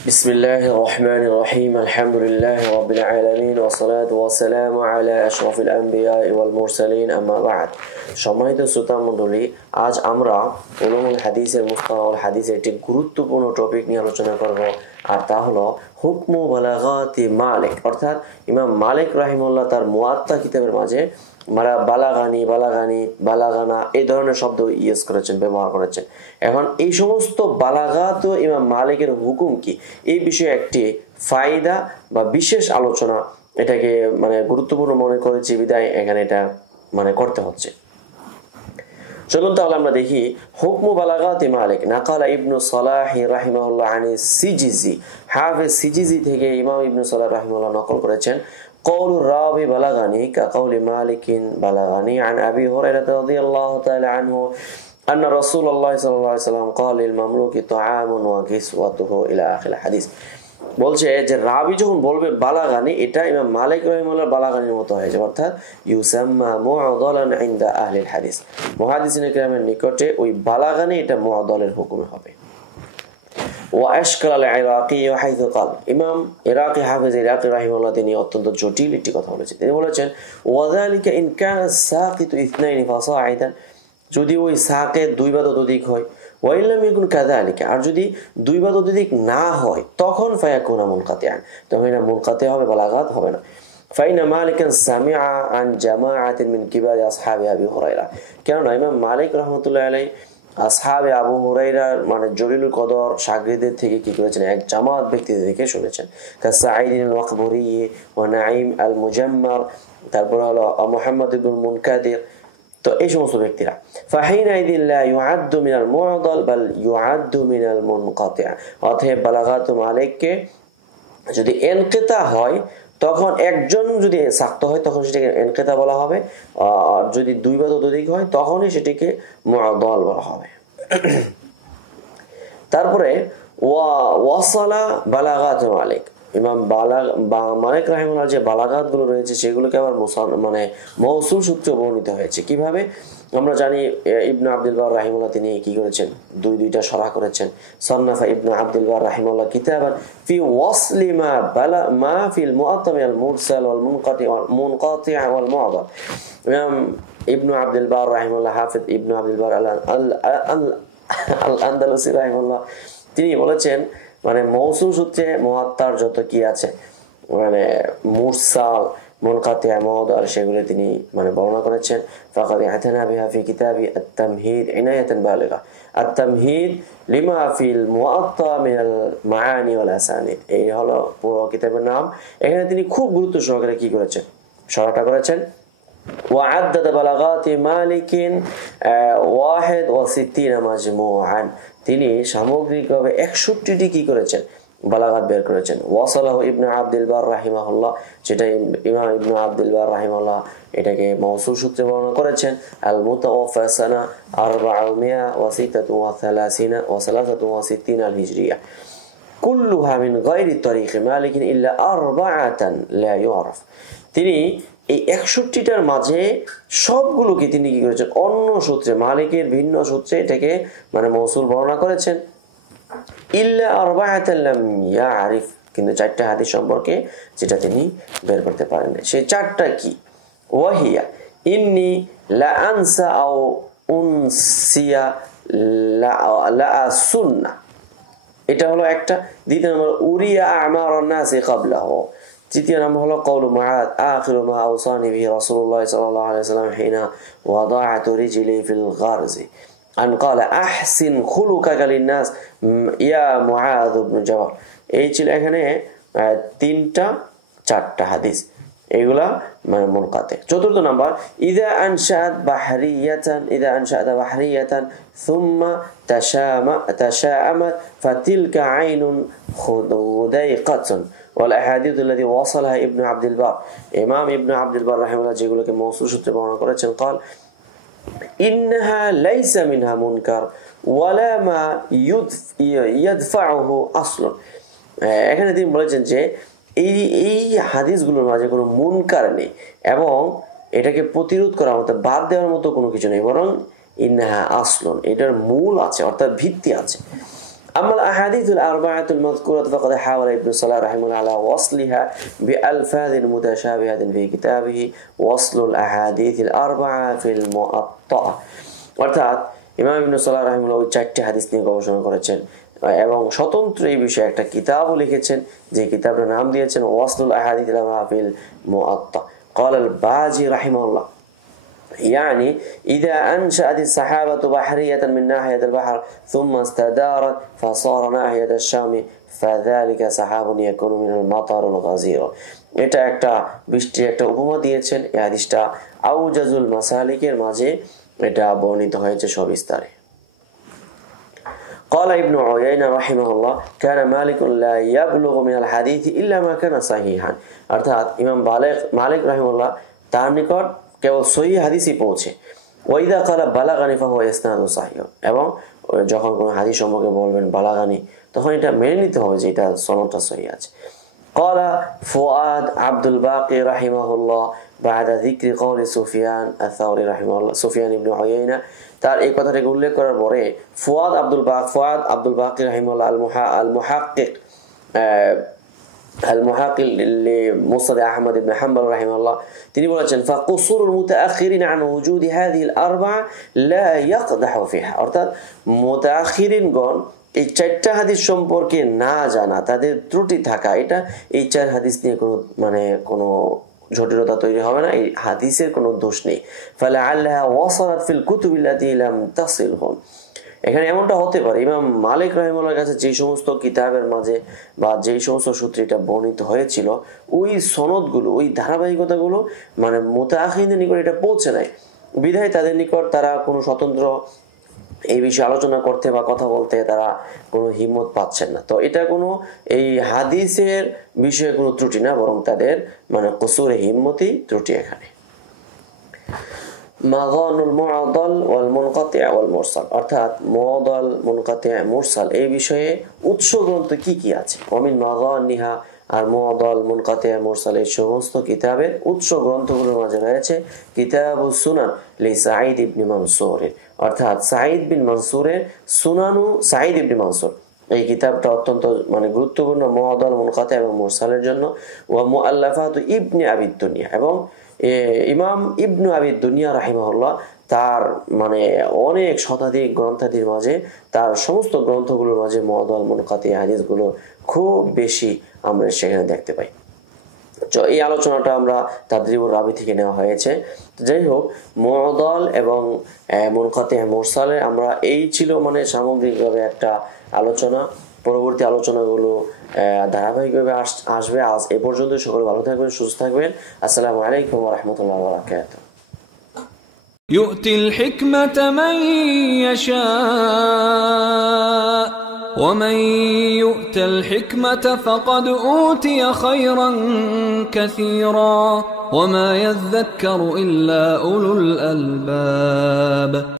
بسم الله الرحمن الرحيم الحمد لله رب العالمين والصلاة والسلام على أشرف الأنبياء والمرسلين أما بعد সম্মানিত শ্রোতা মণ্ডলী আজ আমরা উলুমুল হাদিসের মুস্তালাহুল হাদিসের একটি গুরুত্বপূর্ণ টপিক নিয়ে আলোচনা করব আর তা হলো হুকমু বালাগাতি মালিক অর্থাৎ ইমাম মালিক রাহিমাহুল্লাহ তার মুয়াত্তা কিতাবের মাঝে বালাগানি বালাগানি বালাগানা এই ধরনের শব্দ ইউজ করেছেন ব্যবহার করেছেন এখন এই সমস্ত বালাগাত ইমাম মালিকের হুকুম কি এই বিষয়ে একটি ফায়দা বা বিশেষ আলোচনা এটাকে গুরুত্বপূর্ণ মনে করেছি বিদায় এখানে এটা করতে হচ্ছে চলুন তাহলে আমরা দেখি হুকমু বালাগাতি মালিক নাকালা ইবনু সালাহ রাহিমাহুল্লাহ আনি সিজিজি হাফেজ সিজিজি থেকে ইমাম ইবনু সালাহ রাহিমাহুল্লাহ নকল করেছেন قول الراوي بلغني كقول مالك بلغني عن أبي هريرة رضي الله تعالى عنه أن رسول الله صلى الله عليه وسلم قال للمملوك طعام وكسوته إلى آخر الحديث বলছে যে রাবি যখন বলবে বালাগানি এটা ইমাম মালিক রাহিমাহুল্লাহর বালাগানির মতো হয়েছে অর্থাৎ ইউসাম্মা মুআদালান ইনদা আহলিল হাদিস মুহাদ্দিসিন কিরামের নিকটে ওই বালাগানি এটা মুআদালের হুকুমে হবে ওয়াশকাল আল-ইরাকি হাইথু قال ইমাম ইরাকি হাফেজ ইরাকি রাহিমাহুল্লাহ তিনি অত্যন্ত জটিল একটি কথা বলেছেন তিনি বলেছেন ওয়াযালিকা ইন কানা সাকিতু ইথনাইন ফাসাইদান যদি ওই সাকিত দুই বা ততোধিক হয় ওয়াইলাম ইয়াকুন কাযালিকা আর যদি দুই বা ততোধিক না হয় তখন ফায়াকুনা মুনকাতিআন তখন এটা মুনকাতি হবে বালাগাত হবে না ফাইনা মালিকান সামিআ আন জামাআতিন মিন কিবারি আসহাবি আবি হুরায়রা কেন ইমাম মালিক রাহমাতুল্লাহি আলাইহি আসহাবে আবু হুরায়রার জলিলুল কদর শাগিরদের থেকে কি করেছেন এক জামাত ব্যক্তিদের থেকে শুনেছেন কাসাঈদ আল-মাকবুরি ওয়া নাঈম আল-মুজাম্মার তারপর হলো মুহাম্মদ ইবনে মুনকাদির তো এই সমস্ত ব্যক্তিরা ফাহিনা ইদিন লা ইউআদ্দু মিনাল মুআদাল বাল ইউআদ্দু মিনাল মুনকাতি অতএব বালাগাত মালিককে যদি ইনকিতা হয় তখন একজন যদি সাক্ত হয় তখন সেটাকে ইনকিতা বলা হবে আর যদি দুই বা ততোধিক হয় তখনই সেটাকে মুআদাল বলা হবে তারপরে ওয়াসালা বালাগাত মালিক ইমাম মালিক রাহিমাহুল্লাহ যে বালাগাত গুলো রয়েছে সেগুলোকে আবার মৌসুল সূত্রে বর্ণিত হয়েছে কিভাবে আমরা জানি ইবনে আব্দুল বার রাহিমাহুল্লাহ তিনি কি করেছেন দুইটা শরহ করেছেন সান্নাফা ইবনে আব্দুল বার রাহিমাহুল্লাহ কিতাবান ফি ওয়াসলি মা ফিল মুআত্তাম আল মুরসাল ওয়াল মুনকাতি ওয়াল মুআদাল ইমাম ইবনে আব্দুল বার রাহিমাহুল্লাহ হাফেজ ইবনে আব্দুল বার আল আন্দালুসি রাহিমাহুল্লাহ তিনি বলেছেন মৌসুল সূত্রে মুআত্তার যত কি আছে মুরসাল মুনকাতি মুআদাল সেগুলো তিনি বর্ণনা করেছেন ফাকাদ আতানা বিহা ফি কিতাবি আত-তামহিদ ইনায়াতান বালিগা আত-তামহিদ লিমা ফিল মুআত্তা মিনাল মাআনি ওয়াল আসানিদ এই হলো পুরো কিতাবের নাম এখানে তিনি খুব গুরুত্ব সহকারে কি করেছেন শরহটা করেছেন وعدد بلاغات مالك 61 মাজমুআন তিনি সামগ্রিকভাবে 61টি কি করেছেন বালাগাত বের করেছেন ওয়াসালাহু ইবনে আব্দুল বার রাহিমাহুল্লাহ যেটা ইমাম ইবনে আব্দুল বার রাহিমাহুল্লাহ এটাকে মৌসুল সূত্রে বর্ণনা করেছেন আল মুতাওয়াফা সানা 436 আল হিজরিয়া কুল্লুহা মিন গায়রি তারিখ মালিক ইল্লা 4 লা ইউরাফ তিনি এই 61টার মাঝে সবগুলোকে তিনি কি করেছেন অন্য সূত্রে মালিকের ভিন্ন সূত্রে এটাকে মৌসুল বর্ণনা করেছেন ইল্লা 4 লাম ইয়ারিফ কিন্তু 4টা হাদিস সম্পর্কে যেটা তিনি বের করতে পারেন সেই 4টা কি ওয়াহিয়া ইন্নী লা আনসা আও উনসিয়া লা সুন্নাহ এটা হলো একটা দ্বিতীয় নম্বর উরিয়া আমারুন নাসি ক্বাবলাহু তৃতীয় নম্বর হলো কওলু মুআদ আখিরু মা আওসানি বিহি রাসূলুল্লাহ সাল্লাল্লাহু আলাইহি ওয়াসাল্লাম হিনা ওয়াদাআতু রিজলি ফিল গারজি আন ক্বালা আহসিন খুলুকাকা লিন-নাস ইয়া মুআদ ইবনে জাবাল এই ছিল এখানে 4টা হাদিস এগুলা মুনকাতি চতুর্থ নাম্বার ইযা আনশাত বাহরিয়াতান থুম্মা তাশাআমাত ফাতিলকা আইনুন খুদাইকাতুন ওয়াল আহাদিস التي وصلها ابن عبد البر ইমাম ইবনে আব্দুল বার রাহিমাহুল্লাহ যেগুলোকে মৌসুল সূত্রে বর্ণনা করেছেন قال انها ليس منها منكر ولا ما يدفعه اصل এখানে তিনি বলেছেন যে এই হাদিসগুলোর মাঝে কোনো মুনকার নেই এবং এটাকে প্রতিরোধ করার মতো বাদ দেওয়ার মতো কোনো কিছু নেই বরং ইন্নাহা আসলুন এটার মূল আছে অর্থাৎ ভিত্তি আছে أما الأحاديث الأربعة المذكورة فقد حاول ابن صلاح رحمه الله على وصلها بألفاظ متشابهة في كتابه وصل الأحاديث الأربعة في الموطأ অর্থাৎ ইমাম ইবনে সালাহ রাহিমাহুল্লাহ চারটি হাদিস নিয়ে গবেষণা করেছেন এবং স্বতন্ত্র এই বিষয়ে একটা কিতাবও লিখেছেন যে কিতাবের নাম দিয়েছেন ওয়াসলুল আহাদিস আল-আরবা'a ফিল মুআত্তা قال الباجي رحمه الله يعني إذا أنشأت السحابة بحرية من ناحية البحر ثم استدارت فصار ناحية الشام فذلك سحاب يكون من المطر الغزير এটা একটা বৃষ্টির একটা উপমা দিয়েছেন এই হাদিসটা আউজাজুল মাসালিকের মাঝে এটা বর্ণিত হয়েছে সবিস্তারে قال ابن عيينة رحمه الله كان مالك لا يبلغ من الحديث إلا ما كان صحيحا অর্থাৎ ইমাম মালিক রাহিমাহুল্লাহ তার নিকট কেবল সহিহ হাদিসই পৌঁছে ওয়াইদা ক্বালা বালাগানি ফাহুয়া ইসনাদু সাহিহ এবং যখন কোনো হাদিস সম্পর্কে বলবেন বালাগানি তখন এটা মেনে নিতে হবে যে এটা সনদটা সহিহ আছে قال فؤاد عبد الباقي رحمه الله بعد ذكر قول سفيان الثوري رحمه الله سفيان بن عيينة তার এই কথাটাকে উল্লেখ করার পরে ফুয়াদ আব্দুল বাকি রাহিমাহুল্লাহ المحقق لمسند أحمد بن حنبل رحمه الله তিনি বলেছেন فقصور المتأخرين عن وجود هذه الأربعة لا يقدح فيها অর্থাৎ মুতাআখিরিনগণ এই চারটা হাদিস সম্পর্কে না জানা তাদের ত্রুটি থাকা এটা এই চার হাদিস নিয়ে কোনো জটিলতা তৈরি হবে না এই হাদিসের কোনো দোষ নেই ফালাআল্লাহা ওয়াসালাত ফিল কুতুবিল্লাতী লাম তাসিলহুম এখানে এমনটা হতে পারে ইমাম মালিক রাহিমাহুল্লাহর কাছে যে সমস্ত কিতাবের মাঝে বা যে সমস্ত সূত্রে এটা বর্ণিত হয়েছিল ওই সনদগুলো ওই ধারাবাহিকতাগুলো মুতাআখিরিনদের নিকট এটা পৌঁছে নাই বিধায় তাদের নিকট তারা কোনো স্বতন্ত্র এই বিষয়ে আলোচনা করতে বা কথা বলতে তারা কোনো হিম্মত পাচ্ছেন না তো এটা কোনো এই হাদিসের বিষয়ে কোনো ত্রুটি না বরং তাদের কসুরে হিম্মতি ত্রুটি এখানে মাযানুল মুআদাল ওয়াল মুনকাতি' ওয়াল মুরসাল অর্থাৎ মুআদাল মুনকাতি' মুরসাল এই বিষয়ে উৎস গ্রন্থ কি কি আছে ওমিন মাযানিহা আর মুআদাল মুনকাতি' মুরসাল এই সমস্ত কিতাবের উৎস গ্রন্থগুলোর মাঝে রয়েছে কিতাবুস সুনান লি সাঈদ ইবনে মানসুর অর্থাৎ সাঈদ বিন মানসুরের সুনানু সাঈদ ইবনে মানসুর এই কিতাবটা অত্যন্ত গুরুত্বপূর্ণ মুআদাল মুনকাতি' এবং মুরসালের জন্য ওয়া মুআল্লাফাতু ইবনে আবিদ দুনিয়া এবং ইমাম ইবনু আবিদ দুনিয়া রাহিমাহুল্লাহ তার অনেক শতাধিক গ্রন্থাদির মাঝে তার সমস্ত গ্রন্থগুলোর মাঝে মুআদাল মুনকাতি' হাদিসগুলো খুব বেশি আমরা সেখানে দেখতে পাই এই আলোচনাটা আমরা তাদরিবুর রাবি থেকে নেওয়া হয়েছে যাই হোক মুআদাল এবং মুনকাতি' মুরসালে আমরা এই ছিল সামগ্রিকভাবে একটা আলোচনা পরবর্তী আলোচনাগুলো ধারাবাহিকভাবে আসবে আজ এ পর্যন্ত সকলে ভালো থাকবেন সুস্থ থাকবেন আসসালামু আলাইকুম ওয়া রাহমাতুল্লাহি ওয়া বারাকাতুহু يؤتي الحكمة من يشاء ومن يؤت الحكمة فقد أوتي خيرا كثيرا وما يذكر إلا أولو الألباب